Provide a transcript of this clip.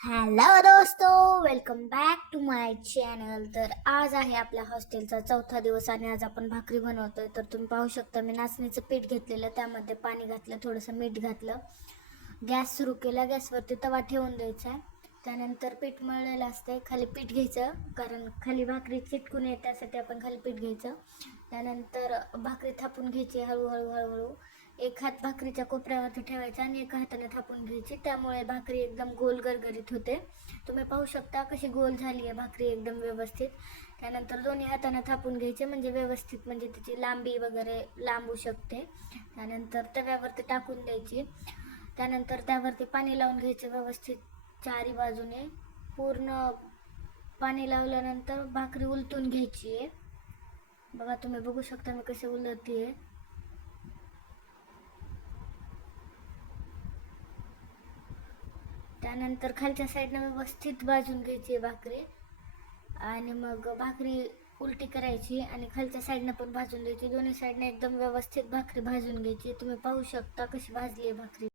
Hello दोस्तो welcome back to my channel तर आज आहे आपल्या हॉस्टेलचा चौथा दिवस आणि आज आपण भाकरी बनवतोय. तर तुम्ही पाहू शकता मी नाचणीचं पीठ घेतलेलं त्यामध्ये पाणी घातलं थोडंसं मीठ घातलं. गॅस सुरू केला गॅसवरती तवा ठेवून द्यायचा. त्यानंतर पीठ मळलेलं असते खाली पीठ घ्यायचं कारण खाली भाकरी चिटकून येते त्यासाठी आपण खाली पीठ घ्यायचं. त्यानंतर भाकरी थापून घ्यायची हळूहळू हळूहळू. एक हात भाकरीच्या कोपऱ्यावरती ठेवायचा आणि एका हाताने थापून घ्यायची. त्यामुळे भाकरी एकदम गोल गरगरीत होते. तुम्ही पाहू शकता कशी गोल झाली आहे भाकरी एकदम व्यवस्थित. त्यानंतर दोन्ही हाताने थापून घ्यायचे म्हणजे व्यवस्थित म्हणजे त्याची लांबी वगैरे लांबू शकते. त्यानंतर तव्यावरती टाकून द्यायची. त्यानंतर त्यावरती पाणी लावून घ्यायचं व्यवस्थित चारी बाजूने. पूर्ण पाणी लावल्यानंतर भाकरी उलटून घ्यायची आहे. बघा तुम्ही बघू शकता मी कशी उलटते आहे. त्यानंतर खालच्या साईडनं व्यवस्थित भाजून घ्यायची आहे भाकरी. आणि मग भाकरी उलटी करायची आणि खालच्या साईडनं पण भाजून द्यायची दोन्ही साईडनं एकदम व्यवस्थित भाकरी भाजून घ्यायची. तुम्ही पाहू शकता कशी भाजली आहे भाकरी.